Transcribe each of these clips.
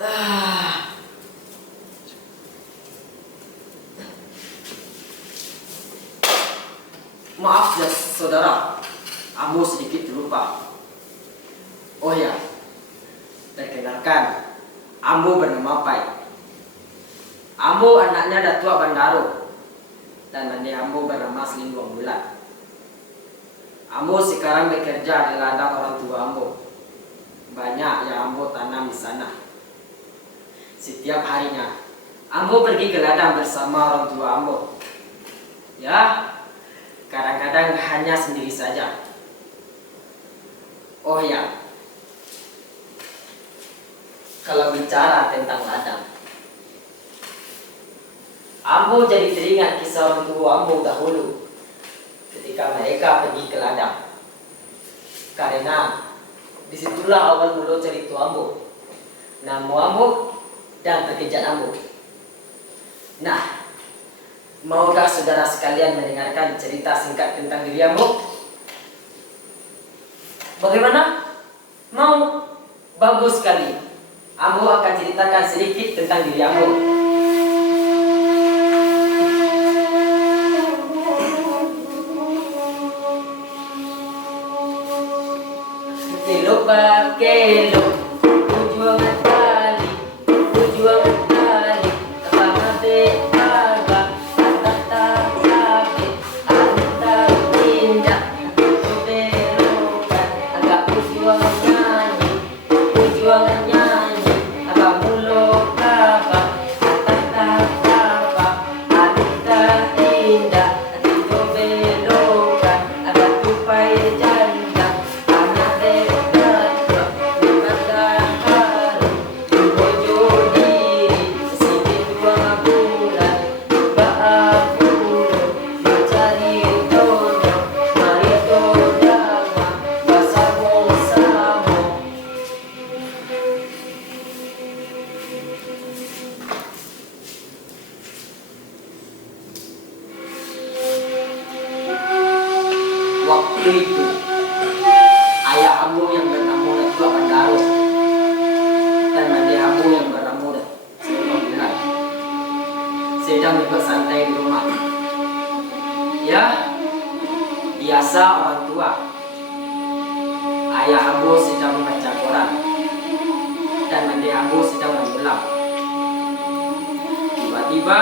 Ah, maaf ya saudara, Ambo sedikit lupa. Oh ya, perkenalkan, Ambo bernama Pai. Ambo anaknya Datua Bandaro, dan mandi Ambo bernama Selindung Bulan. Ambo sekarang bekerja di ladang orang tua Ambo. Banyak yang Ambo tanam di sana. Setiap harinya, Ambo pergi ke ladang bersama orang tua Ambo. Ya, kadang-kadang hanya sendiri saja. Oh ya, kalau bicara tentang ladang, Ambo jadi teringat kisah orang tua Ambo dahulu ketika mereka pergi ke ladang. Karena disitulah awal mula cerita Ambo, nama Ambo, dan pekerjaan Ambo. Nah, maukah saudara sekalian mendengarkan cerita singkat tentang diri Ambo? Bagaimana? Mau? Bagus sekali. Ambo akan ceritakan sedikit tentang diri Ambo. Kelok kelok, tujuan tali, tujuan tali, apa berharga, tata sabi, anta indah, belokan, agak tujuan nyanyi, agak mulut apa, tata apa, anta indah, belokan, agak tupai janda. Waktu itu, ayah Ambo yang bernama Datua Bandaro dan mandi Ambo yang bernama Selindung Bulan sedang bersantai di rumah. Ya, biasa orang tua. Ayah Ambo sedang membaca koran dan mandi Ambo sedang mengulang. Tiba-tiba,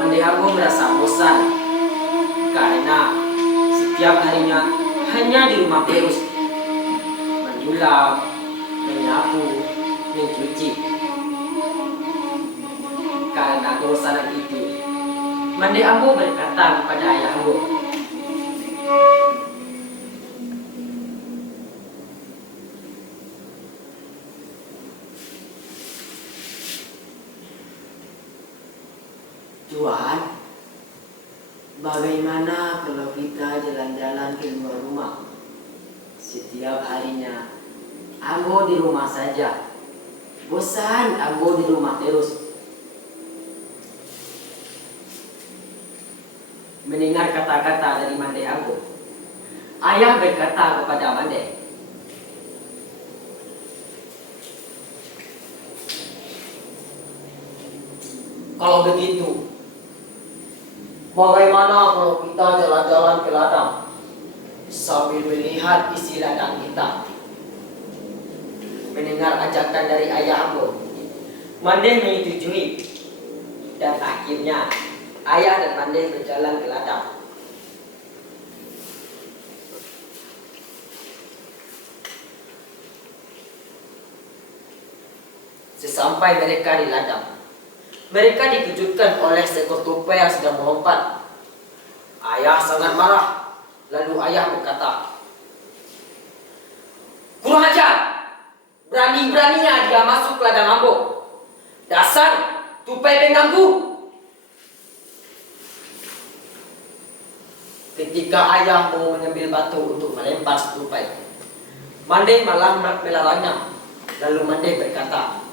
mandi Ambo merasa bosan karena setiap harinya hanya di rumah terus, menyulam, menyapu, mencuci. Karena kebosanan itu, mandi Ambo berkata kepada ayah Ambo, "Tuan, bagaimana kalau kita jalan-jalan keluar rumah? Setiap harinya Ambo di rumah saja. Bosan Ambo di rumah terus." Mendengar kata-kata dari Mande Ambo, ayah berkata kepada Mande, "Kalau begitu, bagaimana kalau kita jalan-jalan ke ladang sambil melihat isi ladang kita?" Mendengar ajakan dari ayah Ambo, Mande menyetujui, dan akhirnya ayah dan Mande berjalan ke ladang. Sesampai mereka di ladang, mereka dikejutkan oleh seekor tupai yang sedang melompat. Ayah sangat marah. Lalu ayah berkata, "Kurang ajar! Berani-beraninya dia masuk ke ladang Ambo. Dasar tupai pengganggu!" Ketika ayah mau mengambil batu untuk melempar si tupai, Mande malah melarangnya. Lalu Mande berkata,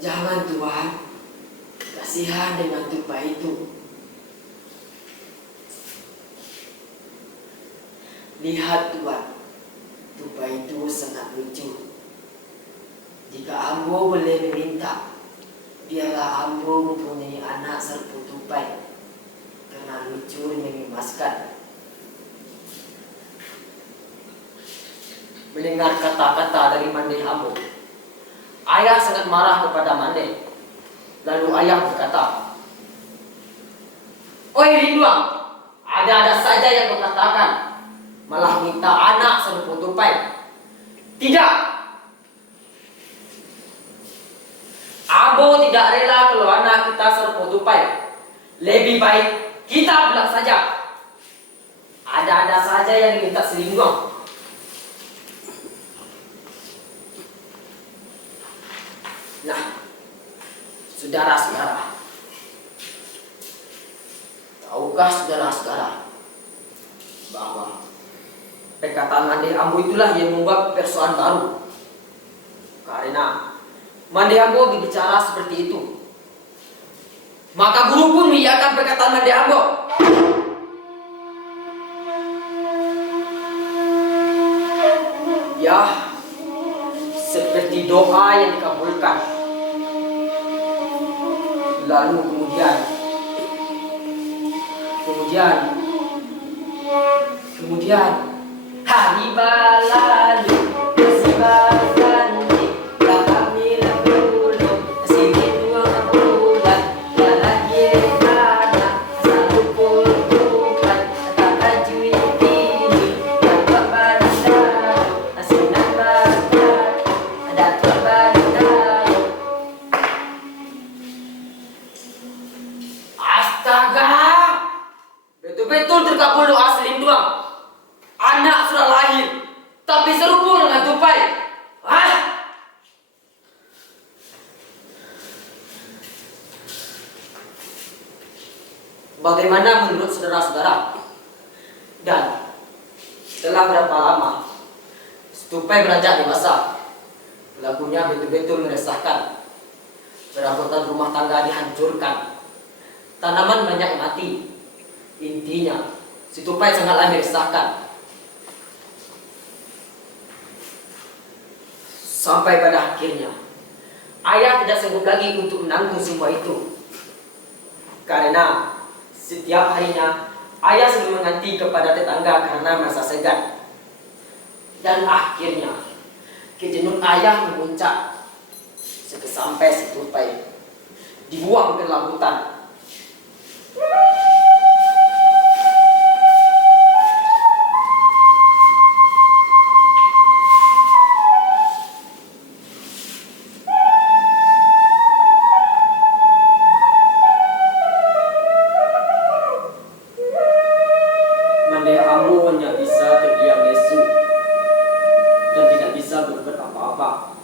"Jangan Tuan, kasihan dengan tupai itu." Lihat Tuan, tupai itu sangat lucu. Jika Ambo boleh meminta, biarlah Ambo mempunyai anak serpu tupai, karena lucu dan mengemaskan. Mendengar kata-kata dari Mandeh Ambo, ayah sangat marah kepada Mandeh. Lalu ayah berkata, "Oi Linduang, ada-ada saja yang kau katakan, malah minta anak serpu tupai. Tidak, Ambo tidak rela kalau anak kita serpu tupai. Lebih baik kita pulang saja. Ada-ada saja yang diminta si Linduang." Nah, saudara-saudara, tahukah saudara-saudara bahwa perkataan Mandeh Ambo itulah yang membuat persoalan baru? Karena Mandeh Ambo berbicara seperti itu, maka guru pun mengiyakan perkataan Mandeh Ambo. Ya, seperti doa yang dikabulkan. Lalu kemudian hari berlalu, musibah ganti, kami dulu, sini dua bulan, lagi ada satu bulan, kata jui ini, kata bandar, asinan bandar, datuk bandar. Astaga, betul-betul terkabul doa si Linduang. Anak sudah lahir, tapi serupa dengan tupai. Bagaimana menurut saudara-saudara? Dan setelah berapa lama tupai beranjak dewasa, lagunya betul-betul meresahkan. Perabotan rumah tangga dihancurkan, tanaman banyak mati. Intinya, si tupai sangatlah meresahkan. Sampai pada akhirnya, ayah tidak sanggup lagi untuk menanggung semua itu. Karena setiap harinya, ayah selalu menganti kepada tetangga karena merasa segan. Dan akhirnya, kejenuhan ayah memuncak sampai si tupai dibuang ke lautan. Mandeh Ambo hanya bisa terdiam lesu dan tidak bisa berbuat apa-apa.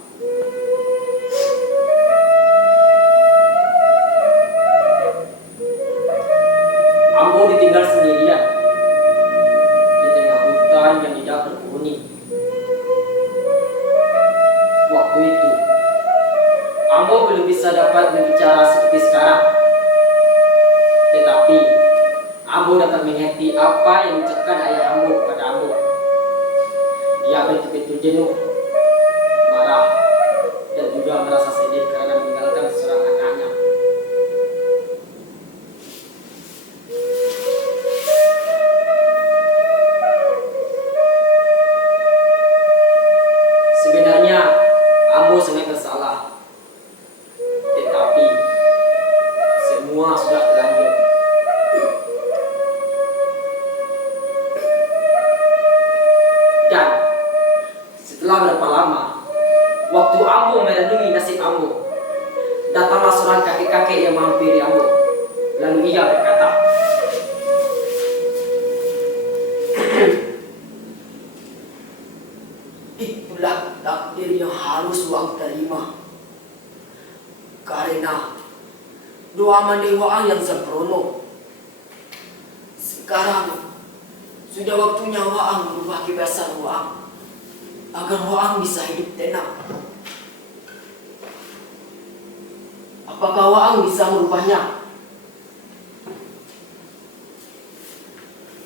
Ambo ditinggal sendirian di tengah hutan yang tidak berpenghuni. Waktu itu, Ambo belum bisa dapat berbicara seperti sekarang. Tetapi Ambo dapat mengerti apa yang diucapkan ayah Ambo kepada Ambo. Dia betul-betul jenuh, marah, dan juga merasa sedih karena meninggalkan seorang anaknya. Sebenarnya Ambo sangat bersalah, tetapi semua sudah terlanjur. Dan setelah berapa lama, waktu Ambo merenungi nasib Ambo, datanglah seorang kakek-kakek yang menghampiri Ambo. Lalu ia berkata, "Itulah takdir yang harus Wang terima. Karena doa Mandeh Waang yang sempurna. Sekarang sudah waktunya Waang berubah kebiasaan Waang, agar Waang bisa hidup tenang. Apakah Waang bisa merubahnya?"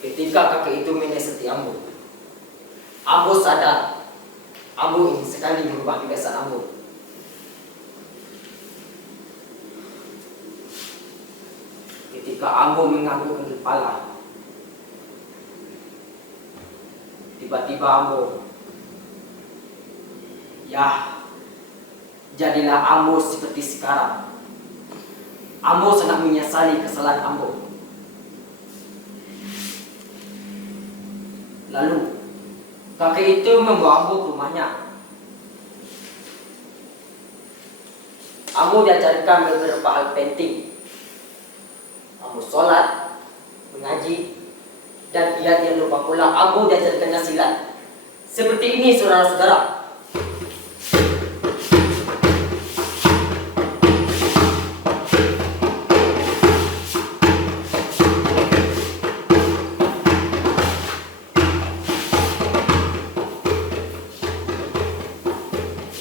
Ketika kakek itu menasihati Ambo, Ambo sadar, Ambo ingin sekali merubah kebiasaan Ambo. Ketika Ambo menganggukkan kepala, tiba-tiba Ambo, ya, jadilah Ambo seperti sekarang. Ambo sangat menyesali kesalahan Ambo. Lalu kakek itu membawa Ambo ke rumahnya. Ambo diajarkan beberapa hal penting. Ambo sholat, mengaji, dan ia tidak lupa pula Ambo diajarkannya silat. Seperti ini saudara-saudara.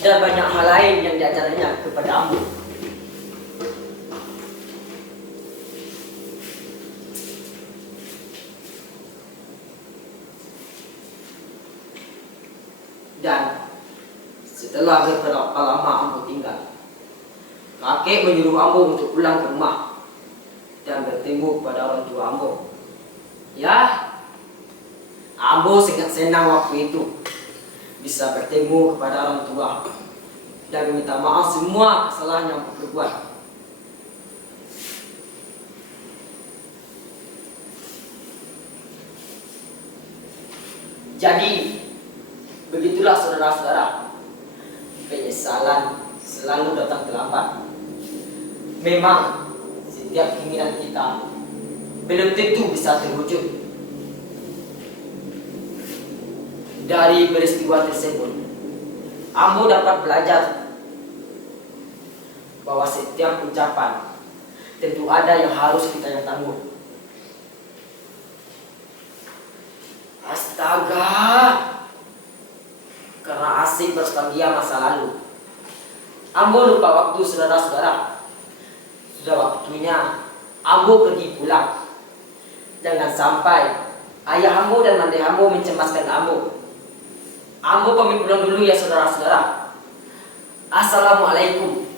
Dan banyak hal lain yang diajarkannya kepada Ambo. Dan setelah beberapa lama Ambo tinggal, kakek menyuruh Ambo untuk pulang ke rumah dan bertemu kepada orang tua Ambo. Ya, Ambo sangat senang waktu itu bisa bertemu kepada orang tua dan meminta maaf semua kesalahan yang Ambo perbuat. Jadi begitulah saudara-saudara, penyesalan selalu datang terlambat. Memang setiap keinginan kita belum tentu bisa terwujud. Dari peristiwa tersebut, Ambo dapat belajar bahwa setiap ucapan tentu ada yang harus kita yang tanggung. Astaga, karena asik bernostalgia masa lalu, Ambo lupa waktu saudara-saudara. Sudah waktunya Ambo pergi pulang. Jangan sampai ayah Ambo dan mande Ambo mencemaskan Ambo. Ambo pamit pulang dulu ya saudara-saudara. Assalamualaikum.